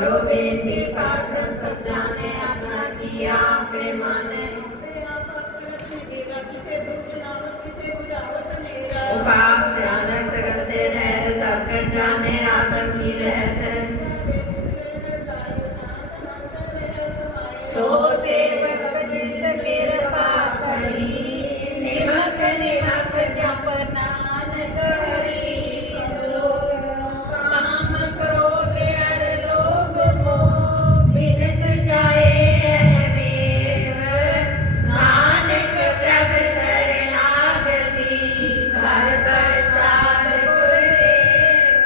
करो बेनती पाठ सब जाने अपना किया पे माने उपाप से अनक सकते रह सब जाने आत्म की रहते सो सेवक जिस कृपा करी निमक निमक जप नानक हरि काम क्रोध अर लोभ मोह बिनस जाए देव नानक प्रभ शरणागति कर प्रसाद गुरुदेव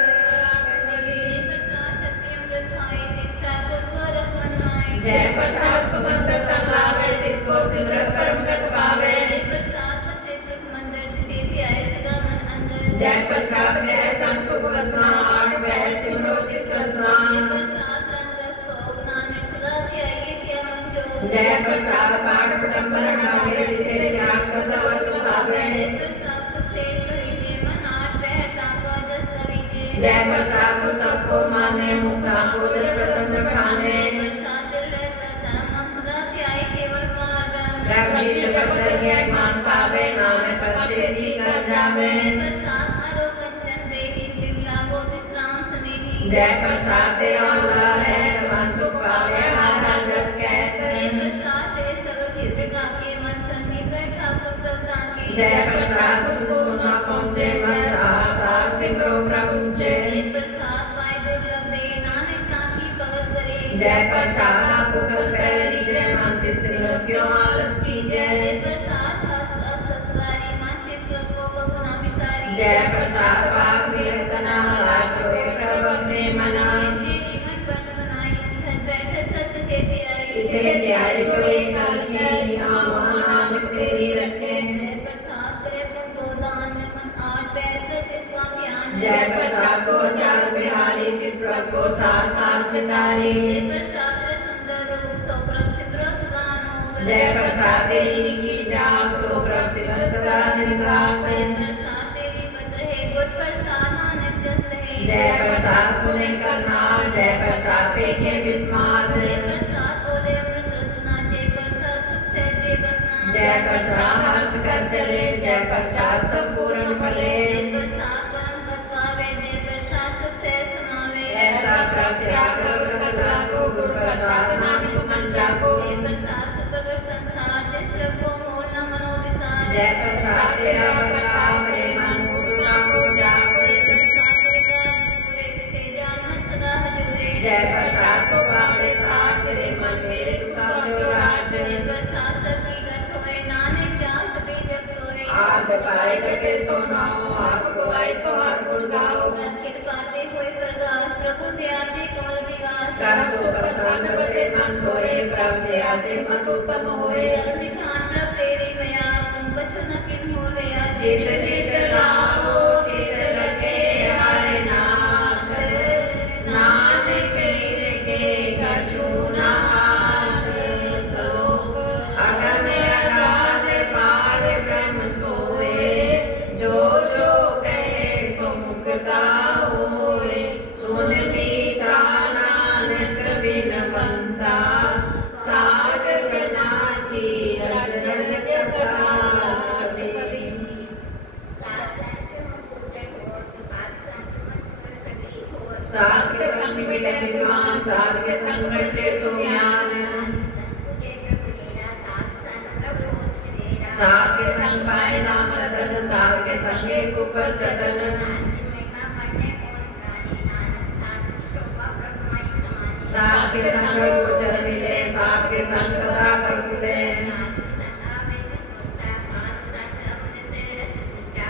जय प्रसाद सुगंध तन लावे जिसको सिमरत कर्म गत पावे जय प्रसाद गृह संग सुख रसना आठ वह सिमरो तिस रसना जय प्रसाद पाठ पटंबर नावे जिसे त्याग कदम लुकावे जय प्रसाद तो सबको माने मुक्ता को जस प्रसन्न खाने प्रभु जी जगत दरगे मान पावे नानक पद से ही कर जावे जय प्रसाद तेरा लाल है मन सुख पावे हारा जस कहते जय प्रसाद तुझको न पहुँचे मन साहस सिमरो प्रभु जय प्रसाद पुगल पैरी जय मानती सिमरत्यों आलस की जय जय प्रसाद पाक विरतना लाख वे प्रभु ने मना इसे ध्याय जो एक की आमान नानक तेरी रखे जय प्रसाद को चार बिहारी तिस प्रभु को साथ साथ चितारी जय प्रसाद तेरी की जाप सो प्रसिद्ध सदा दिन रात जय प्रसाद सुने करना जय प्रसाद पे के विस्मात जय प्रसाद हंस कर चले जय प्रसाद सब पूर्ण फले ऐसा प्रत्याग को गुरु प्रसाद नानक मन जाको जय प्रसाद तेरा बर्ताव करे मन मुद्रा को जागो जय प्रसाद को पावे साच रे मन मेरे दुखा से राज आप पाए जगे सोनाओ आप गवाई सो हर गुण गाओ कर सो प्रसन्न बसे मन सोए प्रभु दयाते मन उत्तम होए जित जित लाओ तित लगे हरि नाथ नानक के कछु न हाथ श्लोक अगम अगाध पार ब्रह्म सोए जो जो कहे सो मुक्ता होए सुन मीता नानक बिनवंता साध जना की रज रज साध के संग मिले विद्वान साध के संग रटे सो ज्ञान साध के संग पाए नाम रतन साध के संग एक ऊपर चतन साध के संग गोचर मिले साध के संग सदा प्रफुल्ले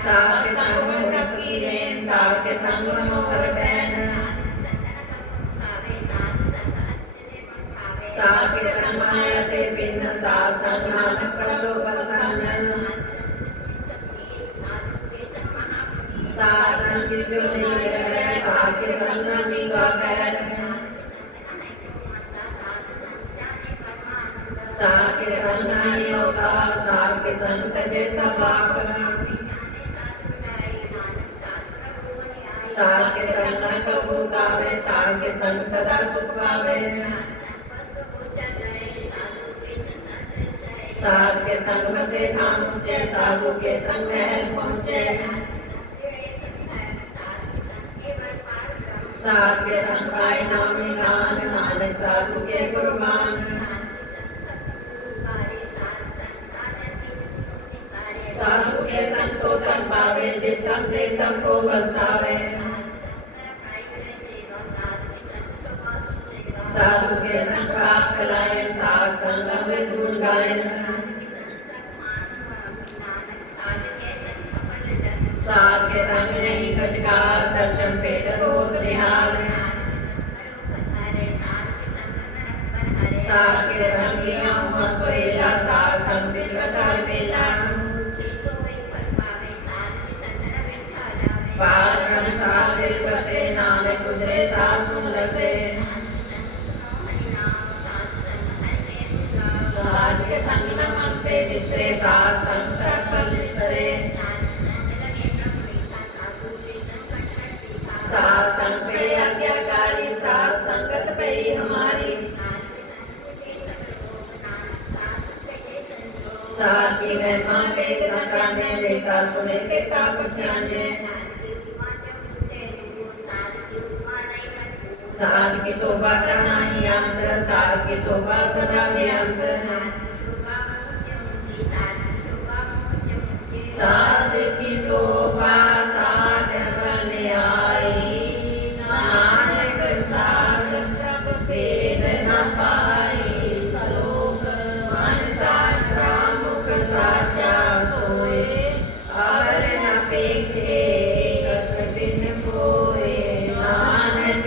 साध के संग सबकी रेन साध के संग मनोहर बैन साध के संग मायते भिन्न साध संग नानक प्रसो प्रसन्न साध संग किसी नहीं मिले साध के संग नमी का बैन साध के संग नहीं होता साध के संग तजे सब पाप साध के संग न कबू तावे, साध के संग सदा सुख पावे। साध के संग बसे धाम ऊंचे, साधु के संग महल पहुँचे। साध के संग पाए नाम निधान, नानक साधु के कुर्बान। साधु के संग सो तन पावे, जिस तन पे सबको बरसावे। साधु के संग पाप फैलाए, साध संग अमृत गुण गाए। साध के संग नहीं खचकार, दर्शन पेट होत निहाल। साध के संग यम सोहेला, साध संग विश्वत हर मेला। पार ब्रह्म साध दिल बसे, नानक उतरे साध सुन रसे। साध के संग न मन पे बिसरे, साध संग सब पर बिसरे। साध संग पे आज्ञाकारी, साध संगत पे हमारी। साध की महिमा वेद न जाने, लेता सुने किताब ज्ञाने। साध की शोभा करना ही अंत, साध की शोभा सदा बेअंत। साध की शोभा साध बन आई, नानक साध प्रभ भेद न पाई। श्लोक मन साचा मुख साचा सोए, अवर न पेखे कस बिन कोए। नानक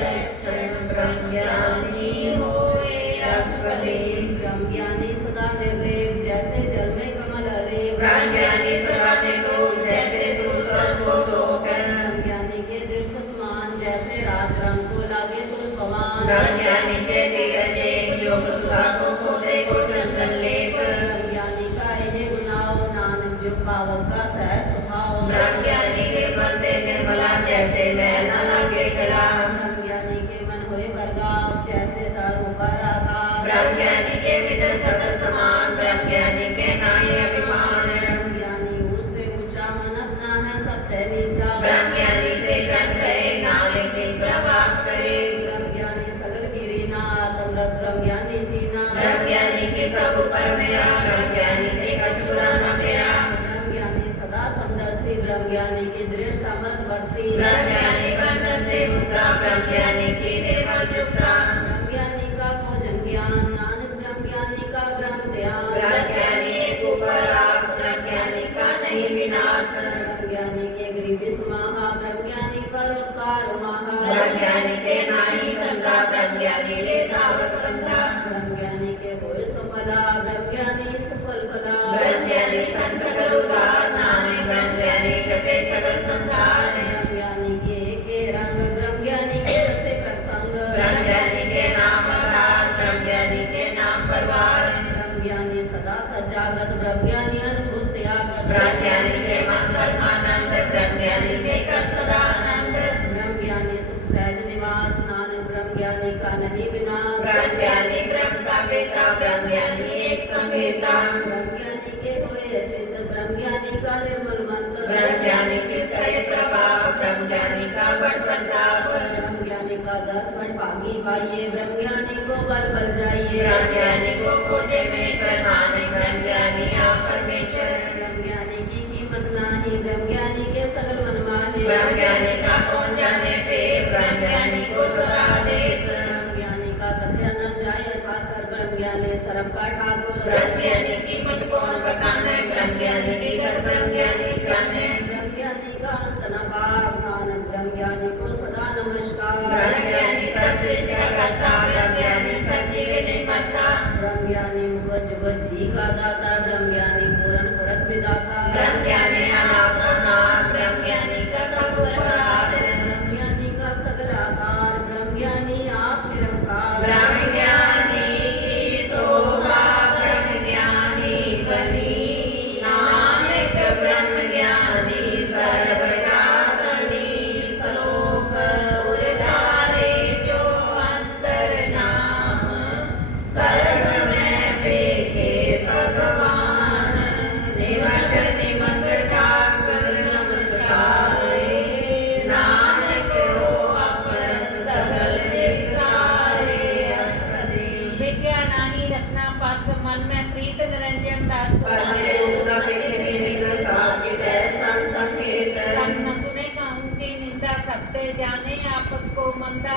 लक्षण ब्रह्मज्ञानी होए, अष्टपदी ब्रह्मज्ञानी सदा निर्लेप, जैसे जल में कमल हरे। ब्रह्मज्ञानी सदा निर्दोष, जैसे सुसर को सोकर। ब्रह्मज्ञानी के दृष्ट समान, जैसे राजरंग को लागे तुल पवन। ब्रह्मज्ञानी के धीरज एक, योग सुधा को खोदे को चंदन लेप। ब्रह्मज्ञानी का इन्हें गुनाओ, नानक जो पावक का सहज स्वभाव। ब्रह्मज्ञानी निर्मल ते निर्मला, जैसे मैल न लागे जला। ब्रह्मज्ञानी के मन होए प्रकाश, जैसे तारों पर आकाश। ब्रह्मज्ञानी के मित्र सतर समान, ब्रह्मज्ञानी के नाई अभिमान। ब्रह्मज्ञानी ऊंचे ऊंचा, मन अपना है सबसे नीचा। ब्रह्मज्ञानी से जन रहे, नानक की प्रभाव करे। ब्रह्मज्ञानी सगल गिरी नाथ, रस ब्रह्मज्ञानी जीना। ब्रह्मज्ञानी के सब ऊपर मेरा, ब्रह्मज्ञानी के कछुरा न मेरा। ब्रह्मज्ञानी सदा समदर्शी, ब्रह्मज्ञानी की दृष्टि अमृत वर्षी। ब्रह्मज्ञानी बंधन से मुक्ता, ब्रह्मज्ञानी की निर्मल युक्ता। ब्रह्मज्ञानी का भोजन ज्ञान, नानक ब्रह्मज्ञानी का ब्रह्म ध्यान। ब्रह्मज्ञानी एक उपरास, ब्रह्मज्ञानी का नहीं विनाश। ब्रह्मज्ञानी के गृह समाहा, ब्रह्मज्ञानी परोपकार महा। ब्रह्मज्ञानी के नाई धंधा, ब्रह्मज्ञानी ले दावत बंधा। ब्रह्मज्ञानी के होए सुफला, ब्रह्मज्ञानी सफल फला। ब्रह्मज्ञानी संग सकल उदार, नानक ब्रह्मज्ञानी जपे सकल संसार। ब्रह्मज्ञानी के एके रंग, ब्रह्मज्ञानी के रसे प्रसंग। ब्रह्मज्ञानी के नाम आधार, ब्रह्मज्ञानी के नाम परवार। ब्रह्मज्ञानी सदा सजागत, ब्रह्मज्ञानी अद्भुत त्यागत। ब्रह्मज्ञानी के मन परमानंद, ब्रह्मज्ञानी के कर सदा आनंद। ब्रह्मज्ञानी सुख सहज निवास, नानक ब्रह्मज्ञानी का नहीं विनाश। ब्रह्मज्ञानी ब्रह्म का बेटा, ब्रह्मज्ञानी एक संवेता। ब्रह्मज्ञानी के होए अचिंत, ब्रह्मज्ञानी का निर्मल मंत्र। ब्रह्मज्ञानी किस करे प्रभाव, ब्रह्मज्ञानी का बड़ प्रताप। ब्रह्मज्ञानी का 10 वट भागी पाइए, ब्रह्मज्ञानी को बल बल जाइए। ब्रह्मज्ञानी को खोजे महेश्वर, नानक ब्रह्मज्ञानी आप परमेश्वर। ब्रह्मज्ञानी की कीमत नाही, ब्रह्मज्ञानी के सगल मन माने। ब्रह्मज्ञानी का कौन जाने पे, ब्रह्मज्ञानी को सदा आदेश। ब्रह्मज्ञानी का कथया न जाए ठाकर, ब्रह्मज्ञानी सर्व का ठाकुर। ब्रह्मज्ञानी की मत कौन बखाने, ब्रह्मज्ञानी की घर ब्रह्मज्ञानी जाने। ब्रह्मज्ञानी का अंत न पार, नानक ब्रह्मज्ञानी को सदा नमस्कार। ब्रह्मज्ञानी सब सृष्टि का कर्ता, ब्रह्मज्ञानी सजीव नहीं मरता। ब्रह्मज्ञानी मुख जुग जी का दाता, ब्रह्मज्ञानी पूर्ण पुरख विदाता। ब्रह्मज्ञानी अनाथ अनाथ, ब्रह्मज्ञानी का सब उपराध। ब्रह्मज्ञानी का सगल आधार, ब्रह्मज्ञानी आप निरंकार। ब्रह्मज्ञानी की शोभा ब्रह्मज्ञानी बनी, नानक ब्रह्म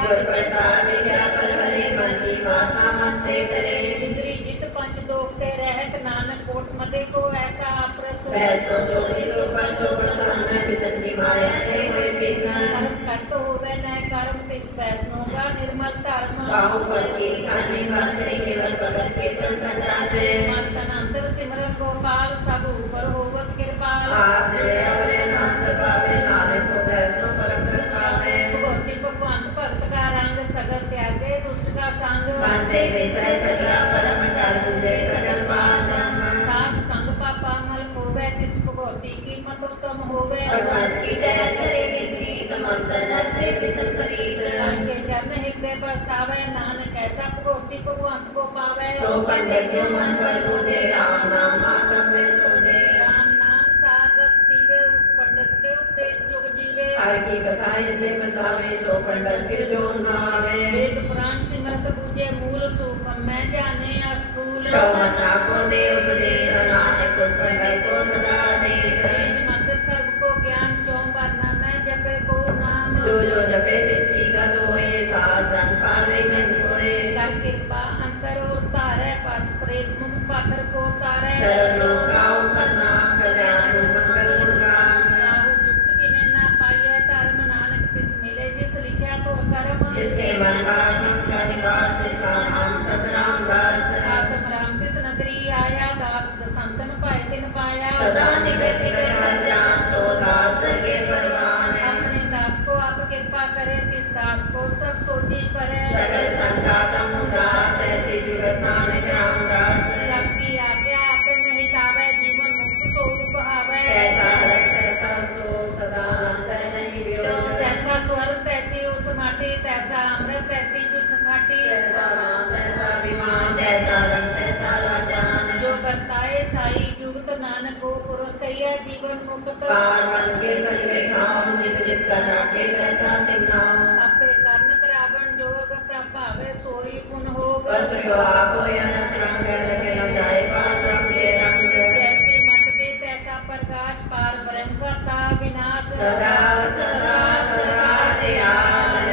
गुर प्रसाद क्या पर हरे मन की भाषा मन ते करे इंद्री जित पंच दोख ते रहत नानक कोट मते को ऐसा अप्रस ऐसो सोची सो पर सो प्रसन्न किसन की माया ते हुए बिन कर्म करत होवे न कर्म तिस फैसनों का निर्मल धर्म बाहु फल की छानी बाछे केवल भगत कीर्तन संराजे मन तन अंतर सिमरन गोपाल सब ऊपर होवत कृपाल आप दे और नाम पावे नानक को वैष्णो परम कृत पावे भगवती भगवंत भक्त का रंग सगल त्यागे दुष्ट का संग मानते विषय सगला परम कर पूजे सकल पार ब्रह्म साध संग पापा मल होवे तिस भगवती की मत उत्तम होवे भगवत की टहल करेगी प्रीत मंतन अर्पे बिसन परीत के चरण हृदय बसावे नानक ऐसा भगवती भगवंत को पावे सो पंडित जो मन पर पूजे राम नाम आत्म में सोधे राम नाम सार रस पीवे उस पंडित के उपदेश जुग जीवे हर की कथाएं ले बसावे सो पंडित फिर जो न आवे वेद पुराण सिमरत पूजे मूल सूक्ष्म मैं जाने अस्थूल चौमन्ना को दे उपदेश नानक उस पंडित को सदा देश बीज मंत्र सर्व को ज्ञान चौपन्ना मैं जपे को नाम जो जो जपे तिसकी गत होए शासन पावे जन कोए कर कृपा अंतर और तारे पास प्रेत मुख पात्र को तारे सर्व लोकाओ करना कल्याण मंगल गुणगान राहु जुक्त किने ना पाइए धर्म नानक तिस मिले जिस लिखा तो कर्म जिसके मन मन का निवास जिसका नाम सतराम दास आत्म राम तिस नगरी आया दास दसंतन पाए दिन पाया सदा निकट निकट हर जान सो दास के परवान अपने दास को आप कृपा करे तिस दास को सब सोची परे सकल संतातम उदास ऐसी जुगत नानक रामदास रब की आज्ञा आप में हितावे जीवन मुक्त स्वरूप हावे ऐसा रख ऐसा सो सदा अंतर नहीं वियोग जैसा स्वर तैसी उस माटी तैसा अमृत तैसी जुठ खाटी ऐसा राम ऐसा विमान ऐसा रंग ऐसा राजान जो बरताए साई जुगत नानक को पुर कहिया जीवन मुक्त पार मन के संगे खाओ जित जित कर राखे कैसा तिन्नाओ आपे कर्ण रावण जोग प्रभावे सोई पुन हो बस जो आप हो या न रंग लगे न जाए पार ब्रह्म के रंग जैसी मत दे तैसा प्रकाश पार ब्रह्म करता विनाश सदा सदा सदा दयाल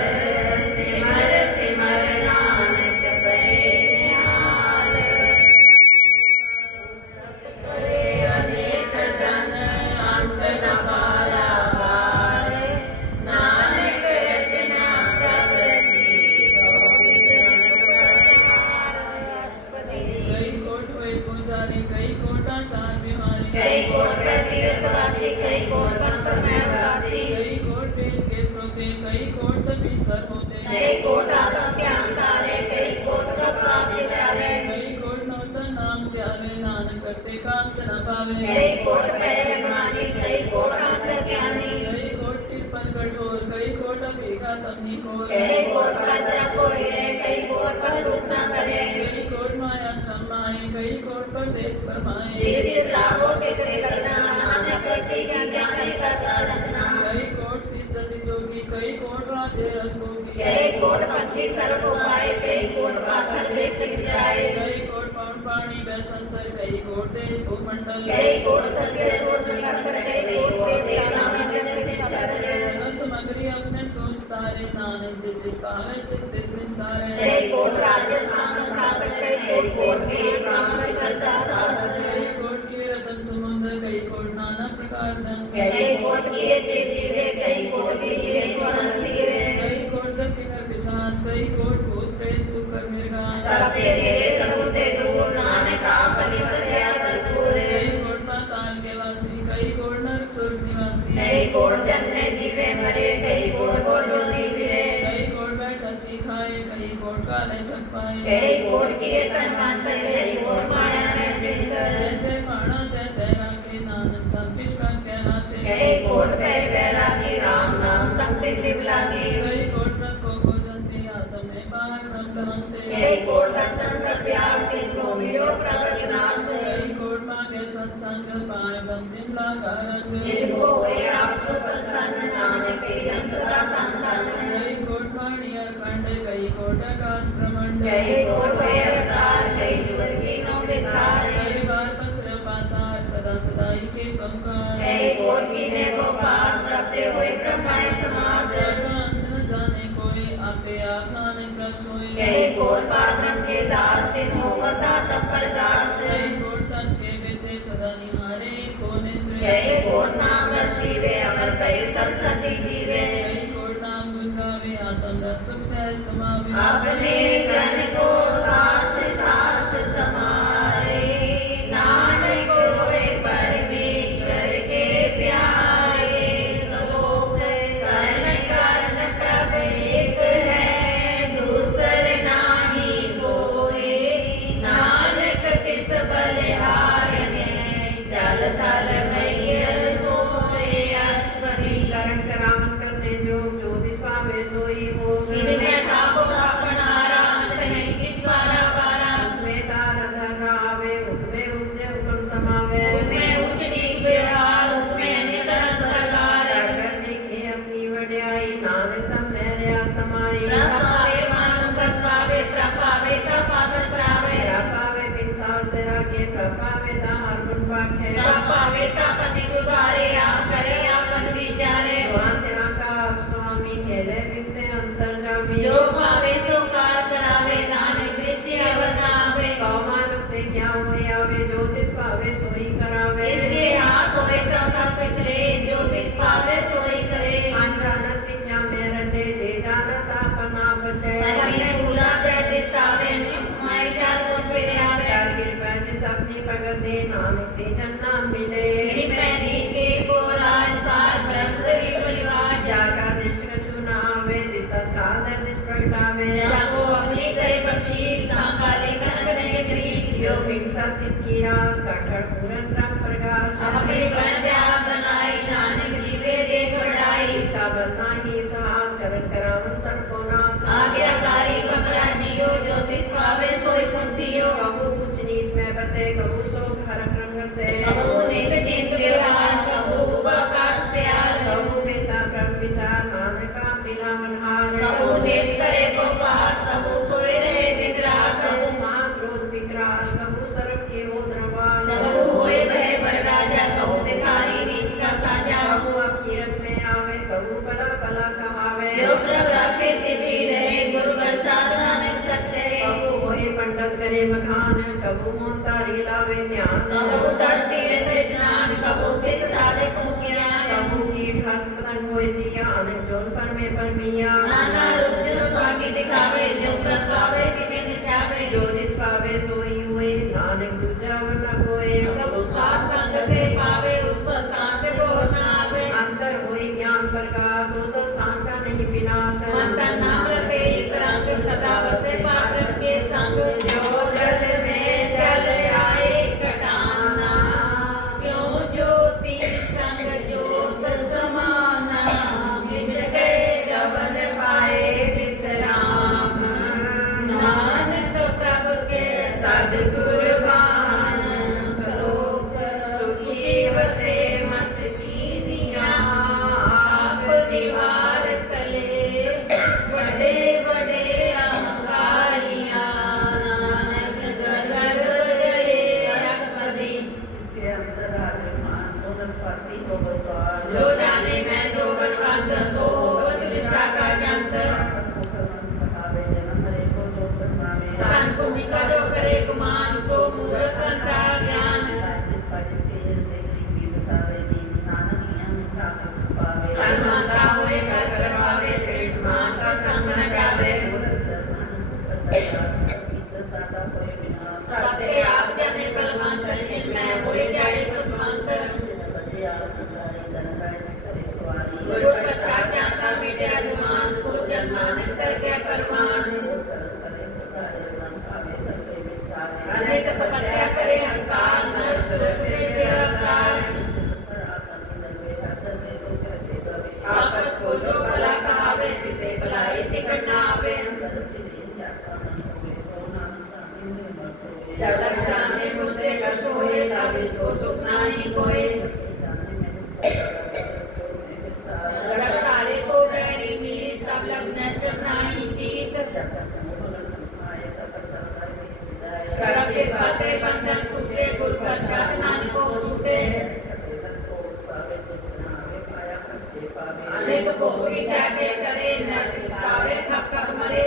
सिमर सिमर नानक पे निहाल करे अनेक जन अंत न पारा पार नानक रचना प्रभ रची गोविंद परिहार कई कोट हुए पुजारी कई कोटा चार बिहारी कई कोट पे तीर्थवासी कई कोट वन पर महवासी कई कोट पेन के सोते कई कोट तपीसर होते कई कोट आत्म ध्यान तारे कई कोट का पाप विचारे कई कोट नौतन नाम त्यावे नानक करते काम न पावे कई कोट पहले मानी कई कोट अंत ज्ञानी कई कोट तिरपन कठोर कई कोट अपेगा तमनी खोर कई कोट भद्र को हिरे कई कोट पर लूट न करे कई कोट माया समाए कई कोट परदेश परमाए जीव जीव लाभो तिकरे करना नानक करती की ज्ञान करता रचना कई कोट चित्त जोगी कई कोट राजे रसोगी कई कोट पंथी सर्व उपाय कई कोट पाखर वृत्त जाए कई कोट पाउन पानी बैसंतर कई कोट देश भूमंडल कई कोट सस्य सोच कर कई कोट देवता में से चक्र सगल सामग्री अपने सोच तारे नानक जिस जिस पावे तिस तिस निस्तारे कई कोट राजस्थान सागर कई कोट में राम से करता शासन कई कोट के रतन समुद्र कई कोट नाना प्रकार जन कई कोट किए जीवे कई कोट जीवे स्वर्ण दिए कई कोट जग किन्नर पिशाच कई कोट भूत प्रेत सुकर मृगा सब तेरे सबूते दूर नानक आपनी बदया भरपूर कई कोट पाताल के वासी कई कोट नरक स्वर्ग निवासी कई कोट जन्मे जीवे मरे कई कोट बोझोनी फिरे कई कोट बैठा थी खाए कई कोट काले छक पाए कई कोट किए तन मन पर कई कोट माया में चिंत जैसे पाणा जय तैरा के नानक सब किछ प्राण कहलाते कई कोट पे बैरागी राम नाम संगति लिप लागी कई कोट ब्रह्म को भोजंती आत्म में पार ब्रह्म हंते कई कोट दर्शन प्रत्याग सिद्धो मिलो प्रभु विनाश कई कोट मांगे सत्संग पाए बंदिम लागा रंग निर्भो हुए आप सो प्रसन्न नानक के जन सदा तन तन कई कोट काणी अरकंड कई कोट आकाश ब्रह्मांड कई कोट हुए अवतार कई जुग यही घोर पार ब्रह्म के दास दिन होवता तब प्रकाश यही घोर तन के बेते सदा निहारे को नेत्र यही घोर नाम रस जीवे अमर कई सरस्वती जीवे यही घोर नाम गुण गावे आत्म रस सुख सहज समावे अपने जन को सास सास समाए नानक होए परमेश्वर के प्यारे श्लोक कर्ण कर्ण प्रभ एक है दूसर नाही कोई नानक तिस बलिहारने जल थल मैयर सोए अष्टपदी करण करावन करने जो ज्योतिष पावे सोई भोग इनमें थापो अपना रात नहीं किछ बारा बारा में तार धर आवे उनमें उच्च हुक्म समावे उनमें उच्च नीच व्यवहार उनमें अन्य तरह प्रकार कर देखे अपनी वड्याई नानक सब मेरे समाई प्रभावे मानुगत पावे प्रभावे का पातल प्रावे पावे बिनसार से राखे प्रभावे तार गुण पाखे प्रभावे का पति दुधारे आप करे आपन विचारे वहाँ से राखा आप स्वामी खेले विसे अंतर जामी जो पावे सो कार करावे नानक दृष्टि अवर नावे कौमान उठते क्या हुए आवे ज्योतिष पावे सोई करावे इसके हाथ होए तो सब कुछ रे जो तिस पावे सोई करे अनजानत विद्या में रचे जे जानत अपना बचे तलने भूला दे दिस्तावे माई चार कोट फिरे आवे प्यार कृपा जिस अपनी भगत दे नानक ते जन्ना मिले कृपा नीच के को राजपाल ब्रह्म करी परिवार जाका दृष्टि कछु न आवे जिस तत्काल दे दिस प्रगटावे जाको अपनी करे बख्शीश काले कनक ने क्रीच जो बिन सब तिसकी रास कठर पूरन ब्रह्म प्रकाश अपनी बंध्या बनाई नानक जीवे देख बढ़ाई इसका बनना ही सहात करण करावन सबको नाथ आज्ञाकारी कमरा जियो ज्योतिष पावे सोई पुंथियो कबू उच्च नीच में बसे कबू सोख हरक रंग से कबू नेक चिंत व्यवहार कबू आकाश प्यार कबू बेता ब्रह्म विचार नानका मिलावन हार कबू नेक करे को पात कबू सोए रहे दिन रात कबू मान क्रोध विकराल कबू सर्व के हो द्रवाल कबू होए भय बड़ राजा कबू भिखारी नीच का साजा कबू अब कीरत में आवे कबू भला भला कहावे जो प्रभ राखे तिभी रहे गुरु प्रसाद नानक सच कहे कबू होए पंडित करे बखान कबू मोंता लावे ध्यान कबू तट तीर्थ स्नान कबू सिद्ध साधक मुखियान कबू कीट हस्त पतंग होए जियान जोन पर में परमिया नाना रूप जो स्वामी दिखावे जो प्रभ पावे तिमे निचावे ज्योतिष पावे सोई हुए नानक दूजा वर्ण कोए कबू साथ संग ते पावे उस स्थान ते बोर न आवे अंतर होए ज्ञान प्रकाश उस स्थान का नहीं विनाश मंतन नाम रते एक रंग सदा बसे पात्र के संग जो जल में जल आए घटाना क्यों ज्योति संग ज्योत समाना मिल गए गबन पाए विश्राम नानक प्रभु के सद्गुरबान श्लोक सुखी बसे मस्किनिया आप दीवार तले बड़े बड़े अहंकारियां नानक घर गए अष्टपदी इसके अंतर राजमान सोनल पति को बसवार जो जाने मैं जो बनवान सो प्रतिष्ठा का जंत्र धन भूमिका जो करे गुमान सो मूर्खन का ज्ञान हनुमंता हुए कर करवावे कृष्ण का संग न जावे सत्य आप जने बलवंत जिनमें हुए जाए कुसमंत गुरु प्रसाद जानता मिटे अभिमान सो जन नानक करके परमान अनेक तपस्या करे हंकार नर सुर के अवतार आपस को जो भला कहावे तिसे भलाई तिकट ना आवे जब तक जाने मुझसे कछ होए तब इसको सुख नाही कोई लड़कारे को बैरी मीत तब लग्न जब नाही जीत करब के बाते बंधन कुत्ते गुरु प्रसाद नानक को छूटे अनेक भोगी त्यागे करे न पावे खप खप मरे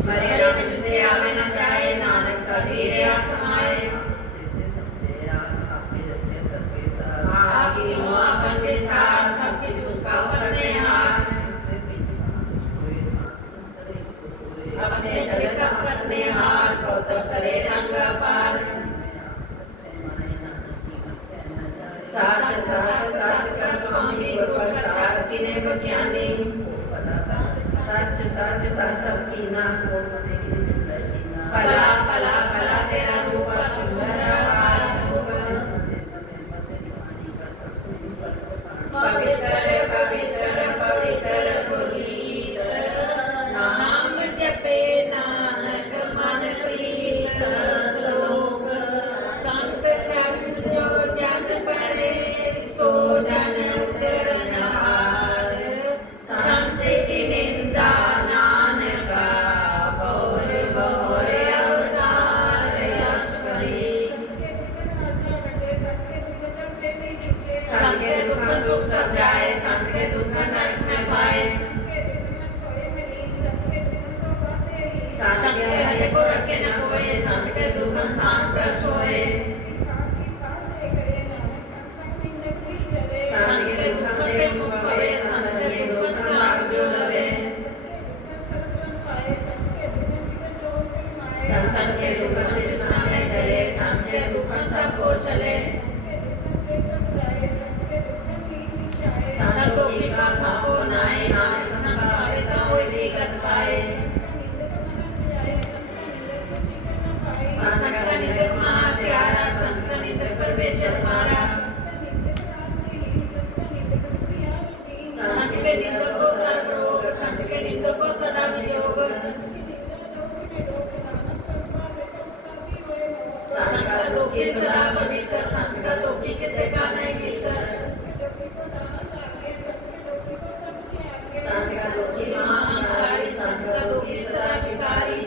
मरे न मुझसे आवे न जाए, नानक सधीरे आसमाए। आपकी हो आपन के साथ, सब किछ उसका करने हाथ। अपने जगत अपने हाथ, कौतुक करे रंग अपार। साथ साथ साथ प्रभ स्वामी, गुर प्रसाद किने बख्यानी। सच सच सच सब कीना, भला भला भला तेरा रूप सुंदर अपार रूप। पवित्र पवित्र पवित्र पुनीत, नाम जपे नानक मन प्रीत। श्लोक संत चरण जो जन पढ़े, सो जन उतरन हार। संत की निंदा नानका, बहुर बहुर अवतार। अष्टपदी संत के दुख सुख सब जाए, संत के दुख नरक में पाए। संत के हरि को रखे न कोई, संत के दुख स्थान पर सोए। संत के दुख के मुख पवे, संत के दुख लाग जो लवे। संत के दुख तृष्णा में जले, संत के दुख सबको चले। संत को की गाथा को नाए, नानक संग पावे तो कोई भी गत पाए। संत का निंदक महा प्यारा, संत का निंदक परमेश्वर हमारा। संत के निंदक को सर्व रोग, संत के निंदक को सदा वियोग। संत का दुखी सदा पवित्र, संत का दुखी किसे का नहीं गिरकर। संत का दुखी महाअहंकारी, संत का दुखी सदा विकारी।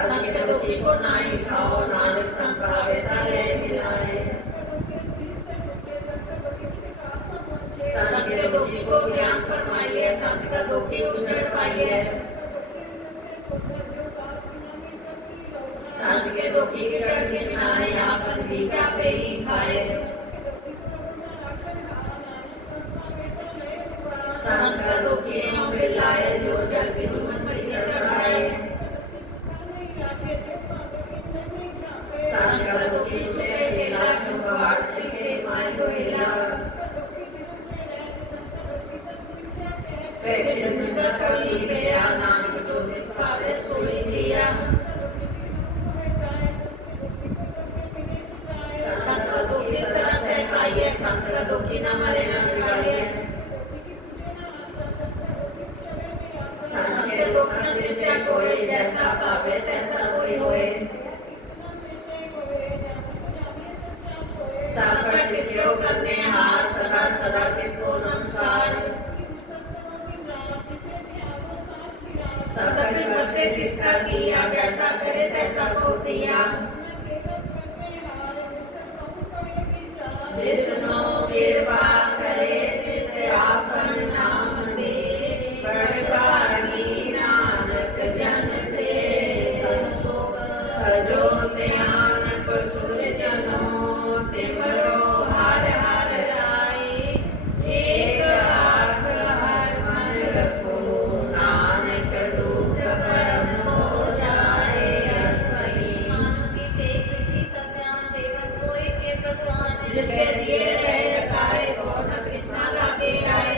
संत के दुखी को नाई खाओ, नानक संग पावे तारे मिलाए। संत के दुखी को ज्ञान फरमाइए, संत का दुखी उजड़ पाइए। संत के दुखी के डर के नाए, आपन बीजा पे ही खाए। संत का दुखी हम लाए, जो जल बिनु मछली न चढ़ाए। संत का दुखी चुके ढेला, जो पहाड़ के माए गोहिला। नानक जो जिस पावे सोई दिया। संत का दुखी सदा से खाइए, संत का दुखी न मरे न खाइए। संत के दुख न दृष्टि कोई, जैसा पावे तैसा कोई होए। संकट किसको करने हार, सदा सदा किसको नमस्कार। सब कुछ करते किसका किया, जैसा करे तैसा को दिया। जिसनो कृपा करे, तिसे आपन नाम दे। बड़ भागी नानक जन से, संतोष भजो सियानप सुर जनों। सिमरो हर हर राई, एक आस हर मन रखो। नानक दुख परम हो जाए। अष्टपदी जिसके दिए रहे खाए, और न कृष्णा लागे आए।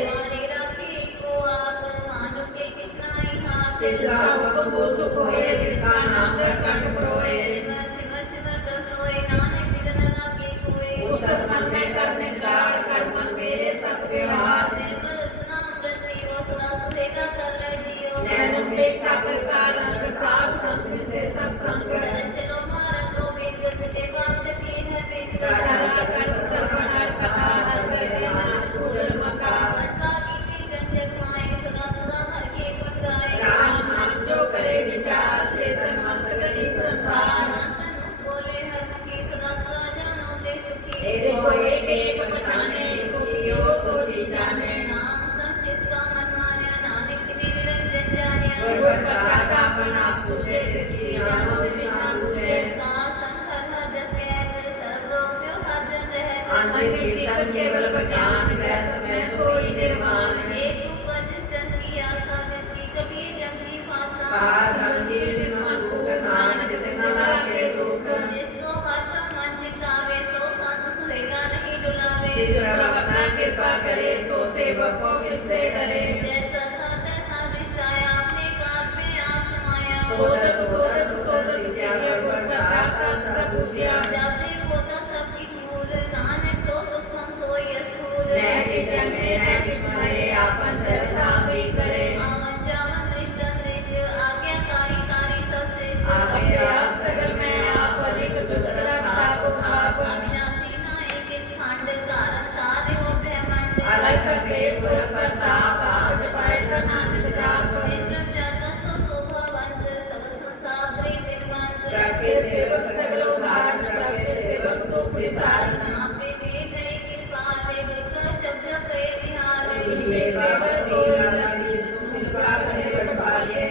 जिसका हुक्म वो सुख होए, जिसका नाम प्रकट होए। पुस्तक मन में कर निकार, कर मन मेरे सत व्यवहार। नैन पे ठाकुर का रंग, साथ संग से सत्संग। कर सर्वनाश कथा, हर कर ज्ञान पूजन मका। राम नाम जो करे विचार, से तन मन करी सूझे किसकी जानो जिस ना बूझे अंतिम कीर्तन केवल बखान ग्रह समय सोई निर्वाण पार भंगी जिस मन को गतान जिस सदा के दुख जिस प्रभुता कृपा करे सो सेवक को किससे डरे सोदक सोदक सोदक सीखे गुण जाता सब उद्या नैति जन्मे नैति मरे आपन चरता भी करे आपे आप सकल में आप अधिक दुख रखता को आप अलग के पुर प्रताप आप जपाए का नानक जाप प्रभु सेवक सकल उदाहरण प्रभु सेवक तो विसारण सेवा सोई लगी जिसमें प्रागने बटवाले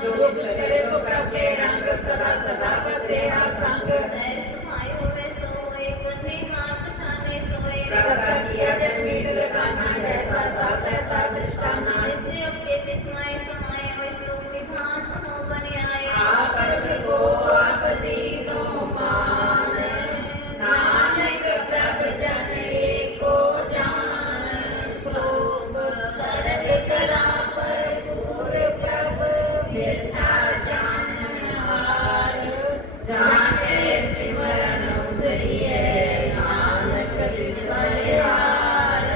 जो कुछ करे सो प्रभु के रंग सदा सदा बसे हा संग प्रभु का किया जन्मी लगाना जैसा सा तैसा दृष्टाना आप अर्थ को आप दीनो मान नानक प्रभु जन एको जान श्लोक सरल कला भरपूर प्रभु बिरथा जानहार जाने सिमरन उदरिए नानक विस्मयार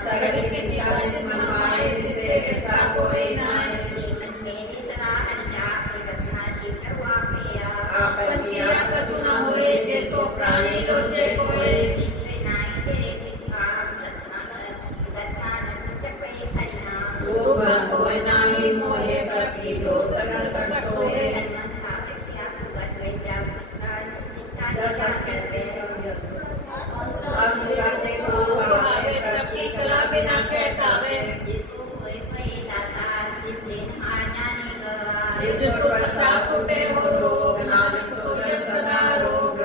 सगल की जिगान समाए जिसे पिता कोई नाय आपन किया कछु न होए जैसो प्राणी लोचे कोय गुरु भक्त होए नाही मोहे प्रति जो सकल कट सोहे असुराजे को भावे प्रति कला बिना कहता वे जिसको प्रसाद टूटे हो रोग नानक सोजन सदा रोग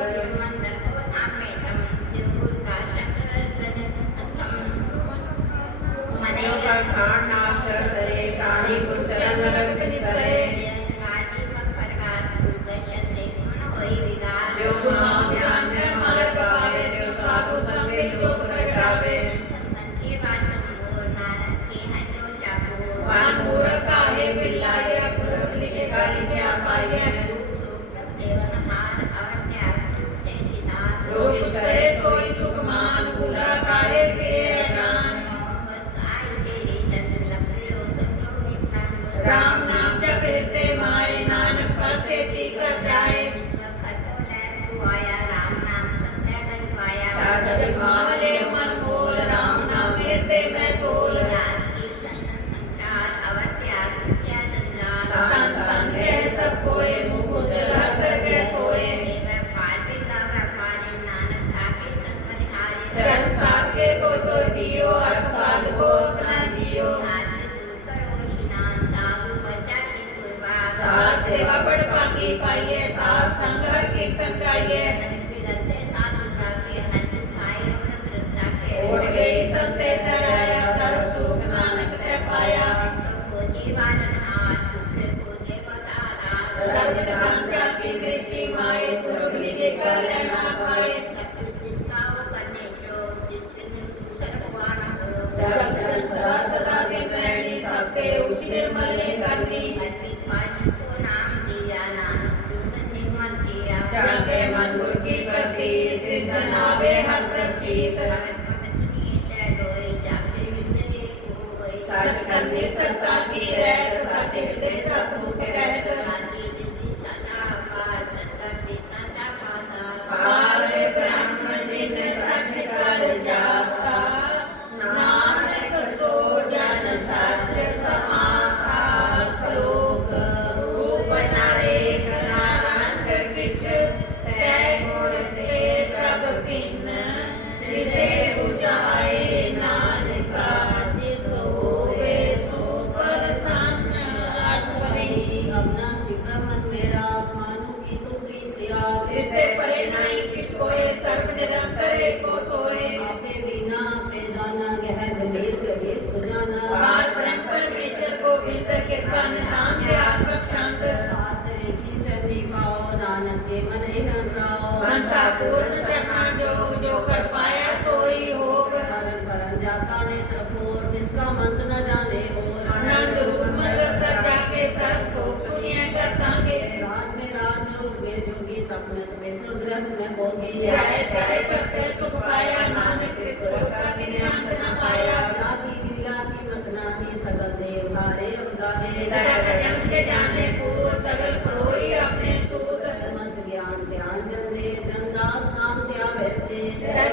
मनो का प्राण नाम चल करे प्राणी को चरण लगत निसरे जो नाम ध्यान में मार्ग पावे जो साधु संग जो प्रगटावे वान मूर्ख काहे बिल्लाए पूर्व लिखे का लिखे पाए जो कुछ करे सोई सुखमान बुरा काहे फिरे अजान राम नाम जप हृदय माए नानक पासे कर जाए जग मावले मन मोल राम नाम हृदय में तोल तन तन है सब कोई मुख जल करके सोए जन साथ के तो पियो अर्थ साध को अपना जियो सास सेवा बढ़ पाकी पाइए सास संग कीर्तन गाइए पूर्ण चरना जोग जो कर पाया सोई होग परम परम जाता नेत्र फोर जिसका मंत्र न जाने और आनंद रूप मद सजा के सर्व को सुनिए करता के राज में राज जोग में जोगी तप में तपेश्वर गृहस्थ में भोगी ध्याय ध्याय करते सुख पाया नानक इस का अंत न पाया जाति लीला की मत नाही सगल देव हारे गाहे जगत जन्म के जाने पूर्व सगल परोई अपने सूत समत ज्ञान ध्यान जन दे जनदास नाम त्या वैसे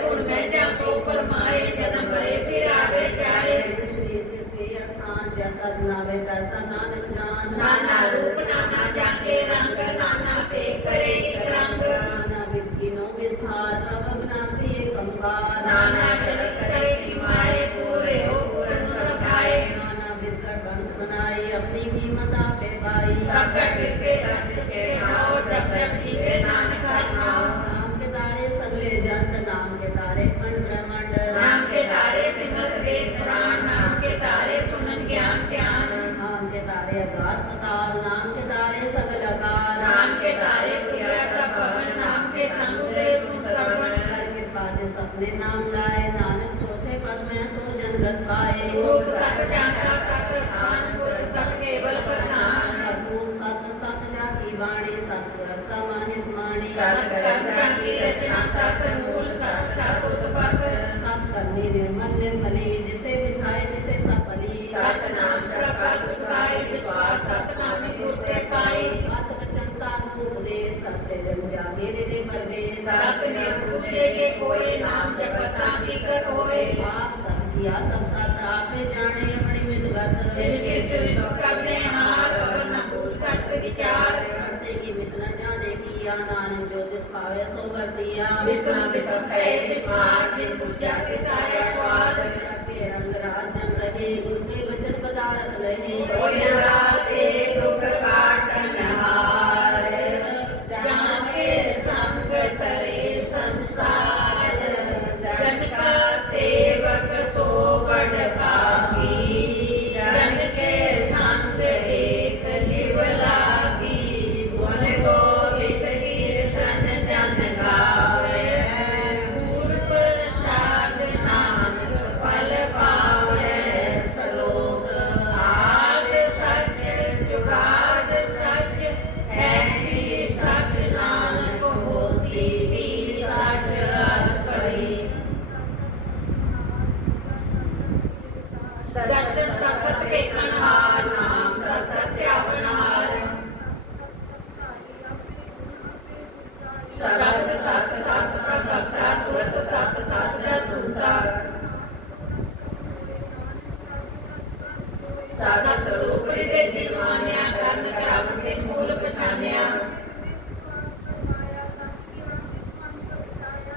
गुण में जाको परमाए जन्म भरे फिर आवे जाए श्री इसके स्थान जैसा जनावे तैसा नानक जान नाना रूप नाना जाके रंग नाना पे करे रंग नाना विधिनो विस्तार प्रभु नासी कंकार नाना चलित करे माए पूरे हो पूर्ण सभाए नाना विध कर बंध बनाई अपनी कीमत आपे पाई सब किसके दस के नाव जब जब जीवे नानक हर नाम नाम के तारे सगले जंत नाम के तारे खंड ब्रह्मांड नाम के तारे सिमरत वेद पुराण नाम के तारे सुनन ज्ञान ध्यान नाम के तारे आकाश पाताल नाम के तारे सगल अकाल नाम के तारे पूजा सब पवन नाम के समुद्र सुसवन कर कृपा जे सपने नाम लाए नानक चौथे पद में सो जनगत पाए रूप सत जाना सत स्थान पुर सत केवल प्रधान प्रभु सत सत जाकी वाणी सतपुर समानि स्माणी सत कर्म की रचना सत मूल सत सत उत्पत्ति सत करनी निर्मल निर्मली जिसे बुझाए तिसे सफली सत नाम प्रकाश सुखाए विश्वास सत नाम पूर्ते पाई सत वचन साधु उपदेश सत्य जन जागे हृदय परवेश सत निर्पूजे के कोई नाम जपत हकीकत होए आप सब किया सब सत आपे जाने अपनी मितगत जिसके सृष्टि करने हार और न पूछ तर्क विचार करते की मित न जाने किया नानक जो जिस पावे सो कर दिया विषम विषम है विस्मार जिन पूजा के साया स्वाद के रंग राजन रहे उनके वचन पदार्थ लहे कोई राते दुख काटन हार जाके संग तरे संसार जन का सेवक सो बड़ भागी जन के संग एक लिव लागी गुण गोविंद कीर्तन जन गावे पूर्ण प्रसाद नानक फल पावे श्लोक आद सच जुगाद सच है भी सच नानक होसी भी सच अष्टपदी दर्शन सत सत देखन हार नाम सत सत्यापन हार शब्द सत सत प्रभक्ता सुरत सत सत रसूता सत सुपरि दे दिल मान्या कर्ण करावन दिन मूल पछान्या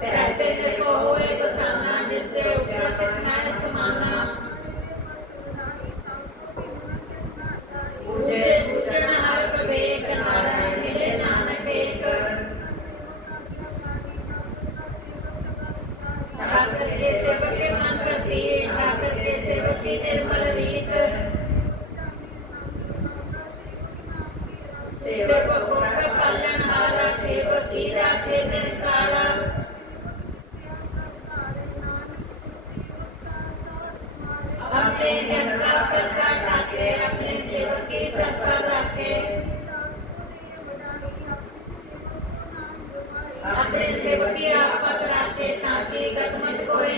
कहते देखो होए बसाना जिससे उपजा तिसमें समाना पूजे पूजन हर प्रवेक नारायण मिले नानक एक ठाकुर के सेवक के मन प्रति ठाकुर के सेवक की निर्मल रीत सेवक को पालन हारा सेवक की राखे निरकाला अपने जन का पत्ता ठाके अपने सेवक की सत पर रखे अपने सेवक की आपत रखे ताकि गत मत कोई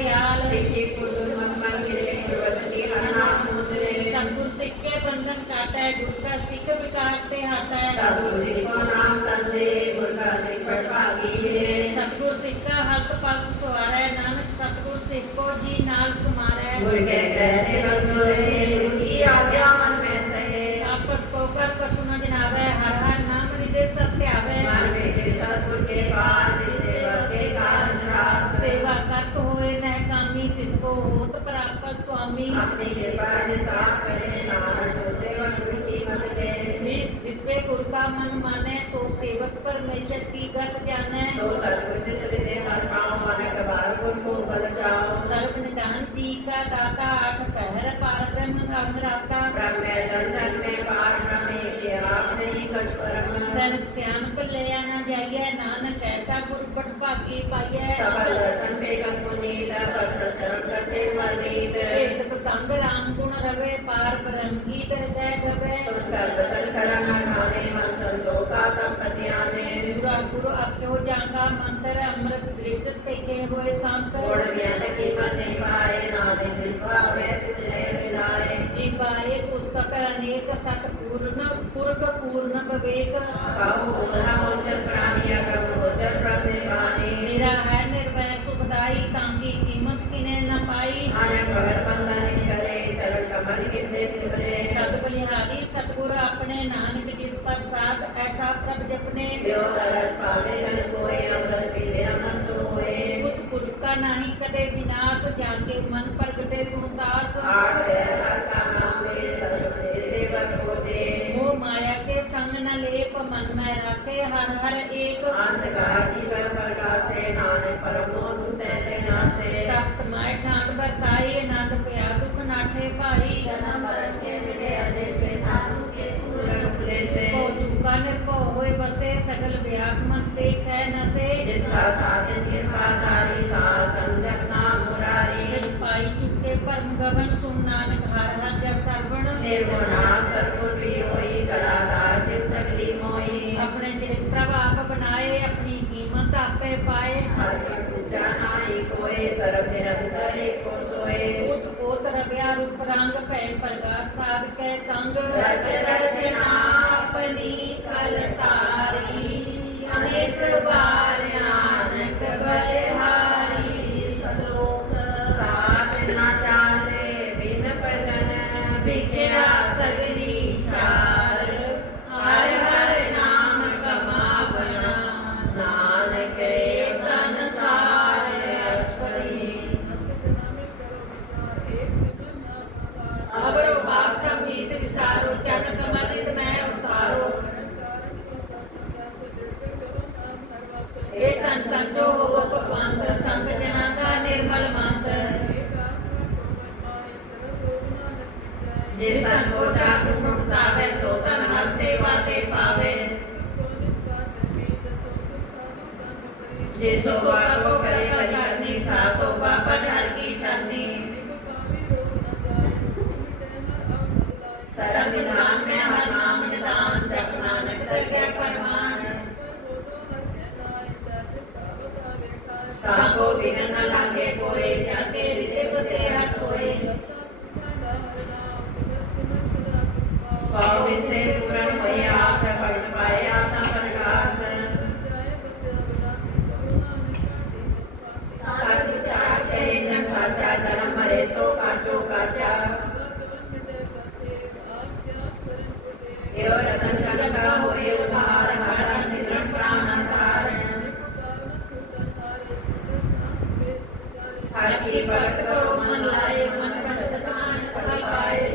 दयाल सिद्धि पुरुष मन मन गिरे गुरुवचनी हरनाम मुद्रे सतगुर सिख के बंधन काटै गुर का सिख विकारते हटै सतगुरु सिखो नाम तंदे गुर का सिख भागी है सतगुर सिख का हक पग सवारै नानक सतगुर सिख को जी नाल समारै गुर के कैसे बंद होए गुरु की आज्ञा मन में सहे आपस को कर कछु न जनावै हर हर नाम निदे सत्य आवे मन में जिस सतगुर के पास इस सेवा के कारण रास सेवा करत होए नह कामी तिसको होत प्राप्त स्वामी अपनी कृपा जिस आप करे नानक सो सेवा गुरु की मत के जिसपे गुरु का मन माने सो सेवक परमेश्वर की गत जाने सो सतगुरु जिस हृदय मन पाओ अनेक बार गुर को बल जाओ सर्व निदान जी का दाता आठ पहर पार ब्रह्म अंगराता ब्रह्म में दंडन में पार ब्रह्मे के आप नहीं कछ परम सर सियानप लिया न जाइए नानक ऐसा गुर बट भागी पाइए सबल दर्शन बेगम पुनीत पर सचरण करते वनीत भेट संग राम गुण रवे पार ब्रह्म की दरगह गवे सुनकर वचन करन खाने मन संतोखा तब पतियाने गुरु गुरु अप्यो जागा मंत्र अमृत दृष्ट देखे हुए संत गुण ज्ञान की मन नहीं पाए नाने विश्वा में सिचले मिलाए जी पाए पुस्तक अनेक सत पूर्ण पुरख पूर्ण विवेक कहु उमरा मोचन प्राणी अगम गोचर ब्रह्म वाणी मेरा है निर्भय सुखदाई तांकी कीमत किने न पाई आनंद भगत बंधन करे चरण कमल गिरते सिमरे सत बलिहारी सतगुर अपने नानक जिस प्रसाद ऐसा प्रभ जपने जो रस पावे जन कोय अमृत पीले अमर सोए उस पुरख का नाही कदे विनाश जाके मन प्रगटे गुणदास आठ पैर का नाम ले सतगुरु सेवक होते मोह माया के संग न लेप मन में रखे हर हर एक अंत घाटी पर प्रकाशे नानक परम तैते नासे तख्त माय ठाट बरताई आनंद पया दुख नाठे भाई जन्म मरण के मिटे अदेश से साधु के पूर्ण उपदेशे को चुका निर्भव होए बसे सगल व्याप मन देखै नसे जिसका साधन कृपाधारी शासन जपना मुरारी जब पाई चुके परम गगन सुन नानक हर हर जस सर्वण निर्गुणाम सर्वगुण भी होई कलाधार जिस सगली मोई अपने चरित्र आप बनाए अपनी कीमत आपे पाए सर्वगुण पूजा नाई कोय सर्व निरंतर एको सोए उत पोत रव्या रूप रंग पै प्रकाश साध के संग रच रचना अपनी कलतारी अनेक बार नानक बलिहारी श्लोक साथ न चाले बिन भजन विख्या सगरी शार हर हर नाम कमावना नानक एक तन सार अष्टपदी अबरो बाप सब गीत विसारो चरण कमलित मैं उतारो एक तन संचो हो भगवंत संत जना का निर्मल मंत जिस तन को चाकु मुक्तावे सो तन हर सेवा ते पावे जिस शोभा को करे बलिहारी सा शोभा बजहर की छन्नी संविधान में हर नाम निदान जप नानक दरगह परमान ताको बिन न लागे कोई जाके हृदय बसे हर सोए गोविंद से पूर्ण होए आस भक्त पाए आत्मा प्रकाश हर विचार कहे जन साचा जन्म मरे सो काचो काचा एवं रतन कनका होए उधार हर सिमरन प्राण आधार हर की भक्त करो मन लाए मन पर सतनाम फल पाए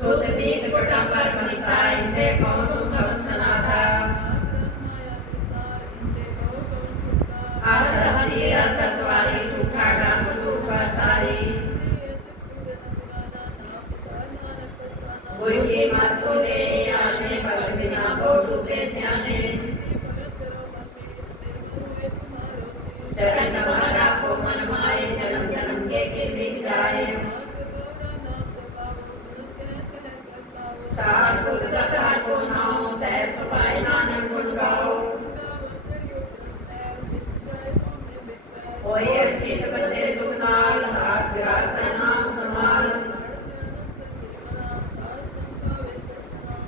सुध बीत कोटा पर बनता इंदे कौन तुम कवन सनाथा आस हसी रथ सवारी झूठा डांग झूठ पसारी गुरु की मत को ले आने भगत बिना को डूबे स्याने होए अचित बसे सुख नाल सास ग्रास नाम समाल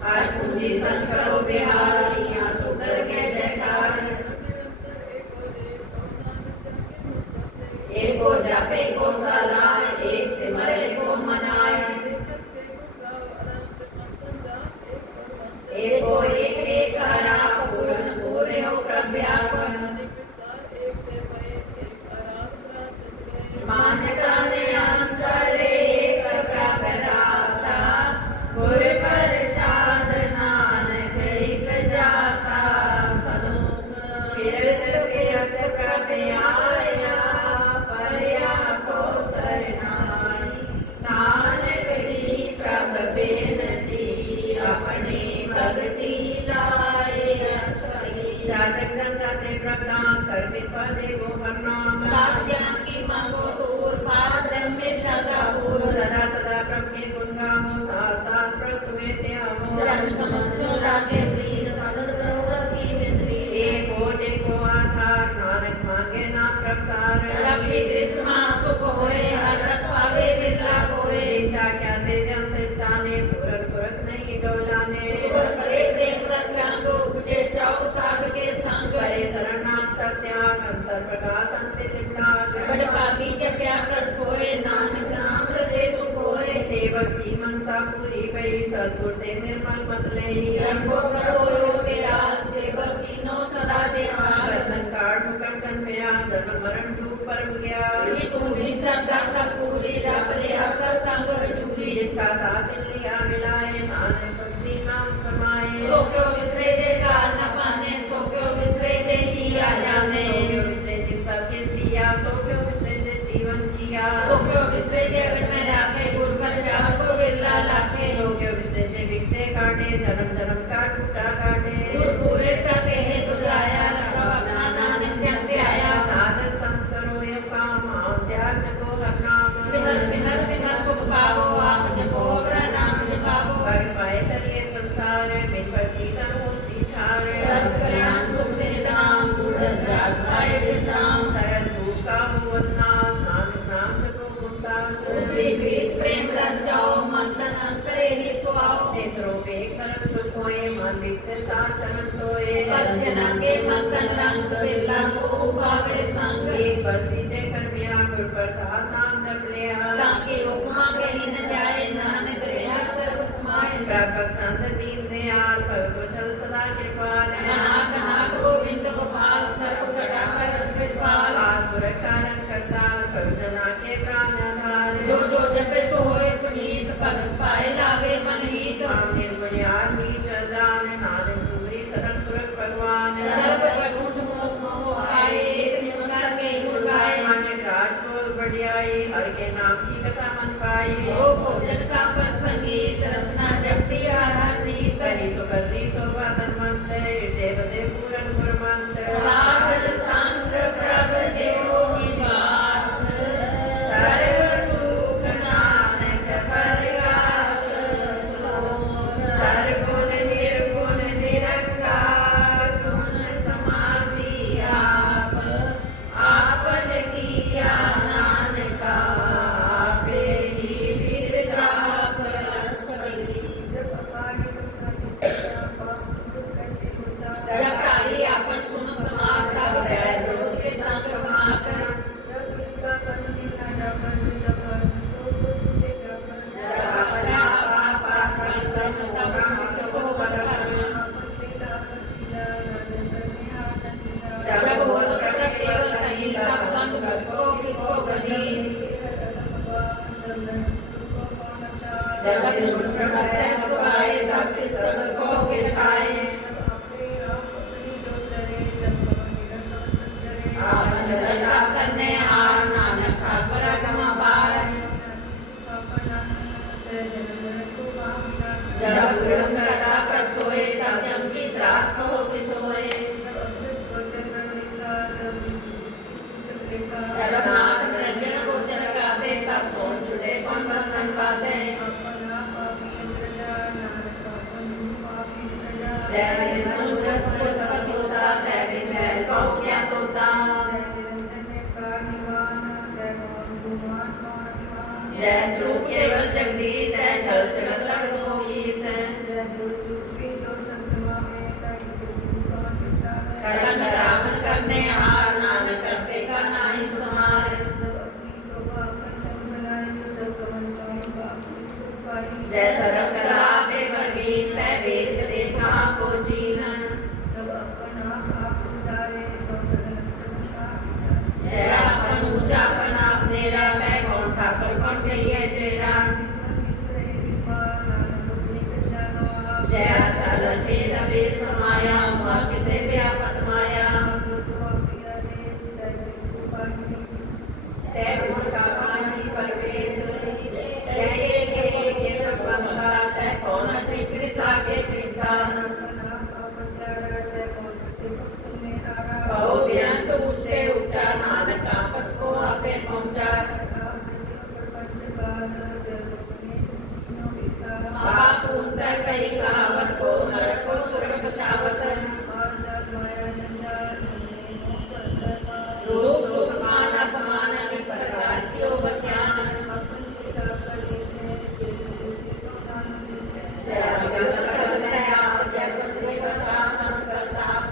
हर पूंजी सच करो बिहार यहाँ सुधर के जयकार एक को जापे को सलाह एक सिमर को मनाए एको एक हरा पूर्ण पूर्ण हो प्रव्यापन मान्यता ने अंतर एक प्रकराता गुर प्रसाद नानक एक जाता सलोक फिरत फिरत प्रभ आया परया को सरनाई नानक की प्रभ बेनती अपनी भक्ति लाए जाचक जाचे प्रदान कर कृपा देवो प्रणाम सात जन्म की मांगो दूर पार ब्रह्म में श्रद्धा पूर्व सदा सदा प्रभु के गुण गावो साथ साथ प्रभु तुम्हें त्यागो जन्म मनुष्य लागे प्रीत भगत करो रखी मित्री एको आधार नानक मांगे ना प्रसार रखी कृष्ण मां सुख होए हर रस पावे बिरला कोए इच्छा क्या से जन तृप्ताने पूरन पुरख नहीं डोलाने सुर करे प्रेम रस रंगो बुझे चाउ साध के संग परे शरणाथ सत्याग अंतर प्रकाश अंति निपटाग बड़ पापी जप्या प्रभ सोए नानक नाम हृदय सुख होए सेवक की मनसा पूरी गई सतगुर दे निर्मल मत लई रंगो प्रभो दयाल सेवक कीनो सदा देवाल बंधन काट मुकम जन्मया जन्म मरण डूब परम गया ये तुम्ही श्रद्धा सब पूरी रब रे अवसर संग हजूरी जिसका साथ लिया मिलाए नानक भक्ति नाम समाए सो क्यों विसरे दे काल न पाने सो क्यों विसरे दे ही आ जाने सो क्यों विसरे जिन सब किस दिया सो क्यों विसरे जे जीवन जिया सो क्यों विसरे दे अगर में राखे गुर पर चाह को बिरला लाखे सो क्यों विसरे जे बिकते काटे जन्म जन्म का टूटा काटे गुर पूरे करते है बुझाया रखो अपना नानक जन आया साधन संत करो ये काम आम त्याग जपो हर नाम सिमर सिमर सिमर सुख पावो आप जपो प्रणाम जपावो भग पाए तरिए संसार में प्रति करो सीछार सब कल्याण सुख निदान गुर जाग पाए विश्राम सकल भूख का भुवनाश नानक नाम जपो गुणदास उतरी प्रीत प्रेम रस जाओ मन तन अंतरे ही सुआओ नेत्रों पे कर सुख होए मन विकसित साथ चमन होए भजना के मंथन रंग बिरला को भावे संग एक बस्ती जय कर मिया गुर प्रसाद नाम जप लिया ताकि उपमा कहीं न जाए नानक रहा सर्व समाये प्रापक संत दीन दयाल पर कुशल सदा कृपाल अनाथ अनाथ गोविंद गोपाल सर्व घटा कर विद्वाल आतुर कारण करता कवि जना के प्राण आधार जो जो जपे सो होए पुनीत भगत पाए लावे मन हित हम निर्गुण्यार नीच जान नानक दूरी शरण पुरख भगवान सर्व प्रगुण मोह आए एक निमका के गुण गाए मान्य राज को बढ़ियाई हर के नाम की कथा मन पाई ओ भोजन का पर संगीत रसना जपती हर हर नीत करी शोभा तन मंत्र हृदय बसे पूरन गुर मंत्र साध संग प्रभ देव निवास सर्व सुख नानक प्रकाश सर्वगुण निर्गुण निरंकार सुन समाधि आपन किया नानक आपे ही फिर जाप जब काली आपन सुन समाप्त बैर विरोध के संग मात जब अपना पाप करतन तब सो बदकर्म जब और केवल कहीं तब बंद को किसको बनी जब गुरु से सुआए तब से सब को गिरताए आप जगत करने आर नानक ठाकुर गमा बार जब गुरु करता कब सोए तब जम की त्रास को बिसोए जगन्नाथ निरंजन गोचर गाते तब कौन छुटे कौन बंधन बाते जय स्वरूप केवल जगदीत है, जल से मतलब को कीस है। कर्म रावण करने हार, नानक करते का नाही समार। जय सरब कला पे परवीन, तै वेद देखा को चीन। जय आपन ऊंचा अपन आपनेरा, तै कौन ठाकर कौन कहिए तेरा। जय अचल छेद वेद समाया, हुआ किसे व्यापत माया। तै गुण का पानी परवेश, जय एक पंथा, तै कौन कृषा के चिंता। कहो बेअंत ऊंचे ऊंचा, नानक आपस को आपे पहुंचा। आप उतर कही कहावत को, नरक को स्वर्ग बसावत। लोक सुख मान अपमान, अनेक प्रकार की बख्यान। जय अगल अगल है आप, जय बसरे बसासन प्रताप।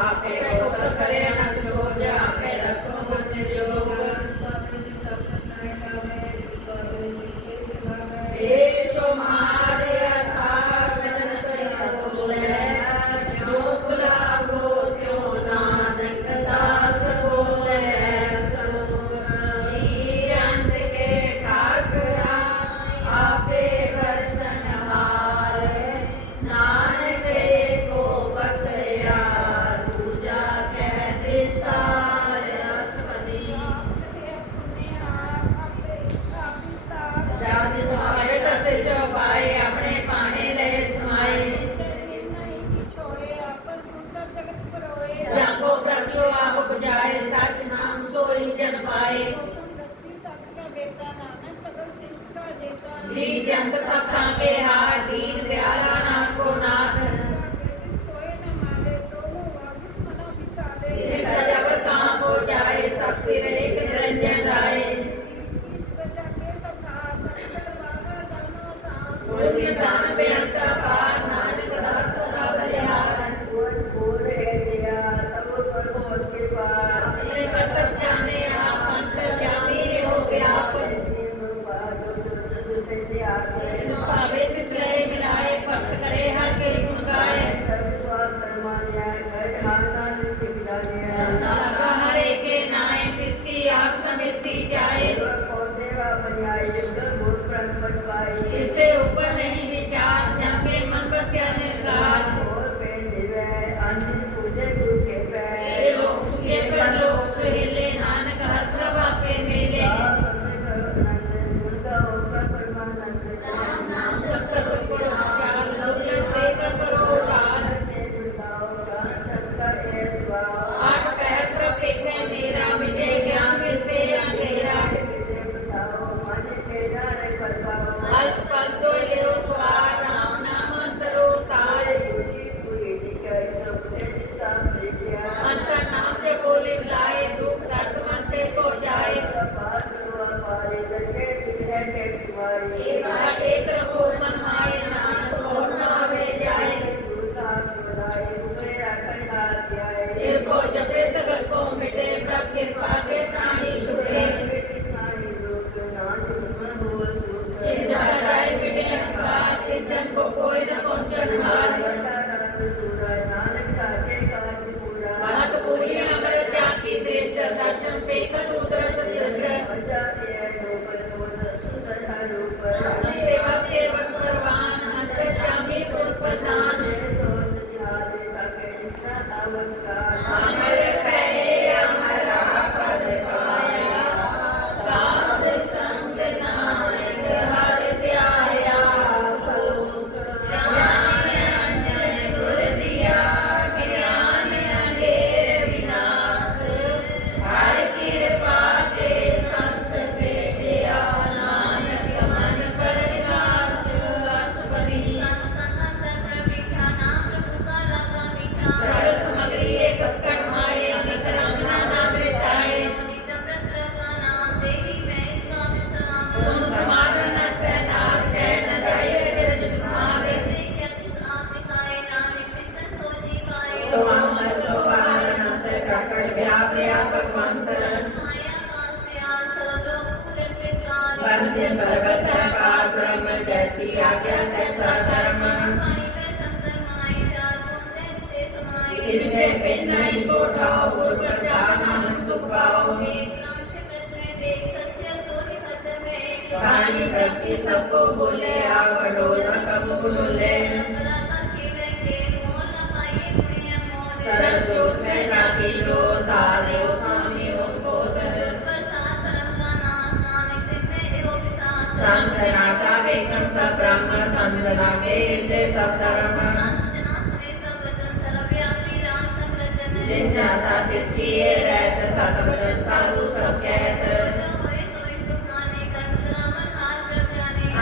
आपे गोत्र करे अनंत जोग, आपे रसों मन निर्योग। देशो मारे अथाह जनत यह बोले, जो बुलावो त्यों नानक दास बोले। जी अंत के ठाकरा, आपे बर्तन हार। नानक को बसया, दूजा कह विस्तार। अष्टपदी जाति समाये तसे चौपाए, अपने पाने ले समाये। जाको प्रतियो आप बुझाए, सच नाम सोई जन पाए। जी जंत सत्ता के हाथ, दीन दयाला नाथ को नाथ। जिसका जब काम हो जाए, सब सिर एक निरंजन राय। कोई निदान बेअंत अपार, नानक दास सदा बलिहार। अपने कर्तव्य जाने आप, अंतर्यामी हो व्याप। जिस पावे तिस लय मिलाए, भक्त करे हर के गुण गाए। ना लगा हर एक के नाए, तिसकी आस न मिटती जाए। इसके ऊपर नहीं विचार, जाके मन बसिया निर्कार। ये लोग सुखे पर लोग सुहेले, नानक हर प्रभा पे मेले। नाम जप करो गुणाचार, दुर्लभ देकर करो उधार। आठ पहर प्रपेखे मेरा, मिटे ज्ञान से अंधेरा। अल्प पद दो लियो स्वार, राम नाम अंतरो तार। अंतर नाम जपो लिव लाए, दुख दर्द मंते को जाए। एक हट एक रखो मन माए, नानक और ना वे जाए। इनको जपे सकल को मिटे, प्रभ कृपा के प्राणी छुटे। जिस जगह जाए मिटे अहंकार, तिस जन को कोई न पहुंचन हार। बात पूरी अमृत जाकी दृष्ट, दर्शन पेखत उदरस सृष्ट। सेवा सेवक परवान, अंतर्यामी पुर प्रधान। अमर पै अमरा पद पाया, साध संग नानक हर ध्याया। ज्ञान अंजन गुर दिया, ज्ञान अंधेर विनाश। हर कृपा ते संत भेटिया, नानक मन प्रकाश। अष्टपदी सरल सामग्री एक कसकट माए, व्यापकवंत वंद्य पर्वत पार ब्रह्म जैसी आज्ञा तैसा कर्म इससे पिन नहीं कोठाओ गुर प्रसाद नानक सुख पाओ वाणी प्रति सबको बोले आवडो न कबू डोले सरल जोत में जाती जो तारे स्वामी उद्बोध संतना का वेकम सब ब्रह्म संतना के हृदय सब धर्म जिन जाता तिसकी ये रहत सत वचन साधु सब कहत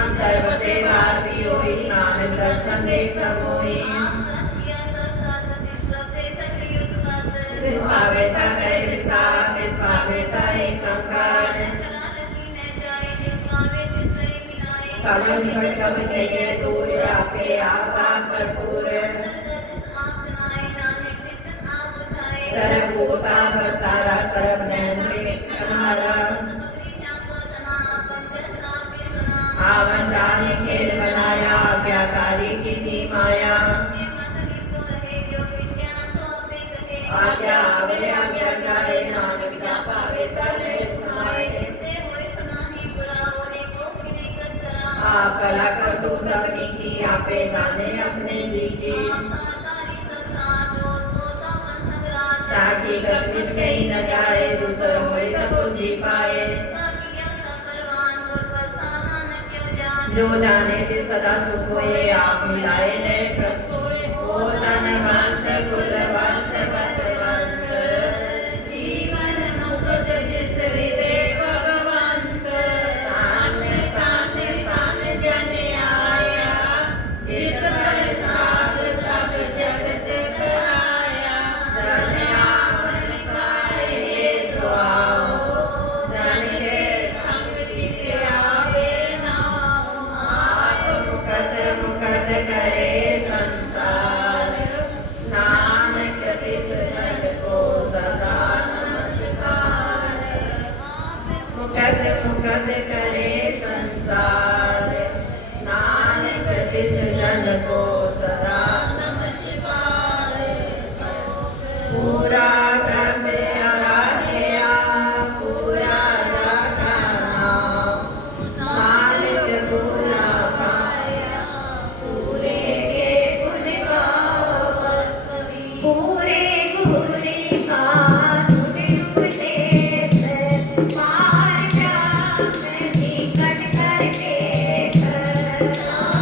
अंतर बसे बार भी होई नानक दर्शन दे सब मोही निष्पावेता करे विस्तार निष्पावेता एक संकार कमल निकट कभी चाहिए दूर आपे आशा भरपूर सर्वभूता भरतारा सर्व नैन में हमारा आवन जाने खेल बनाया आज्ञाकारी की नी माया आज्ञा आवे आज्ञा जाए नानक जा पावे तले समाए आप कला कर तू अपनी की आपे जाने अपने जी की ताकि कभी कहीं न जाए दूसर होए तो जी पाए जो जाने ते सदा सुख होए आप मिलाए ले प्रभ सोए ओ धनवंत कुलवंत बलवंत जीवन मुकुट जिस हृदय भगवंत तान तान तान जन आया जिस प्रसाद सब जगत कराया जन आवन पाए सो आओ जन के संग चित आवे नाओ आप मुकद करे संसार नानक तिस जन को सदा नमस्कार मुकद करे संसार नानक तिस जन को सदा नमस्कार पूरा ब्रह्म आराध्या पूरा जाता नाम मालिक पूरा पाया पूरे के गुण गाओ पूरे गुण गाओ उपदेश पार जात निकट करके जय जय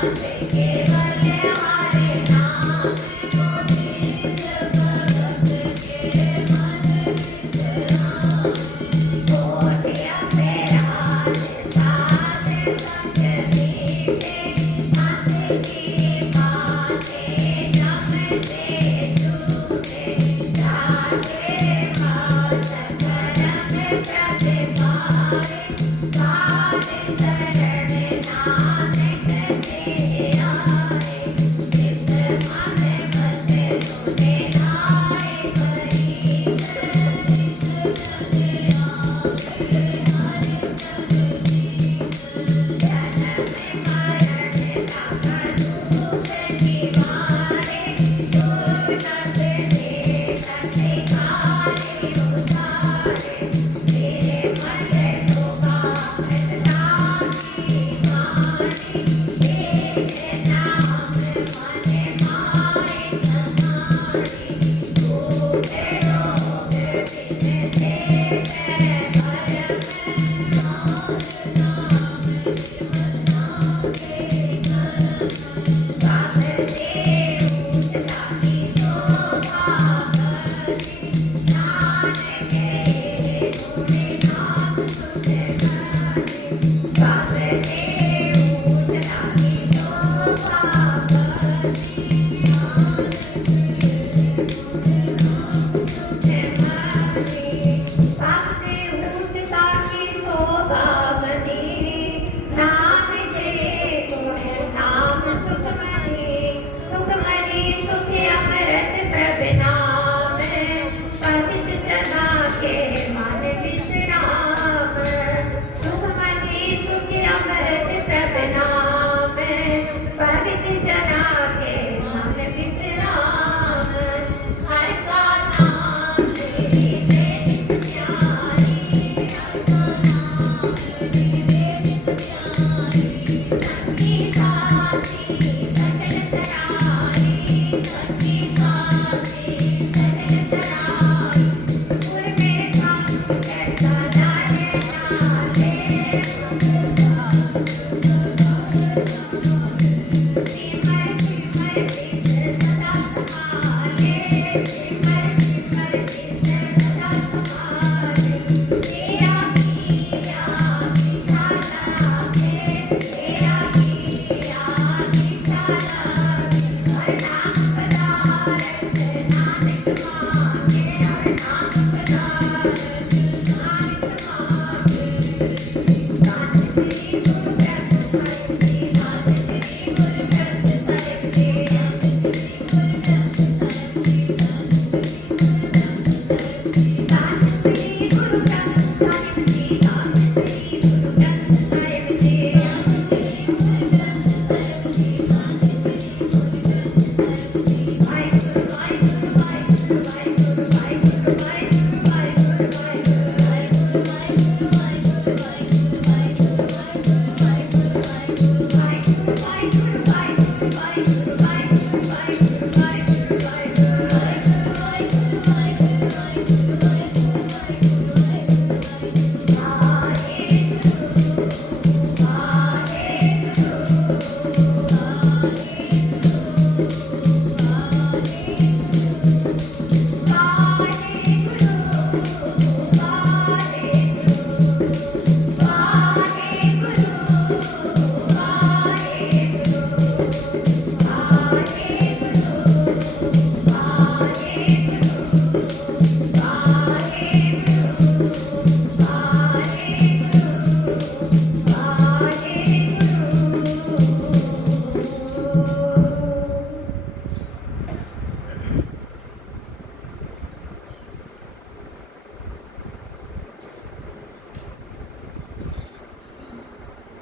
Bye.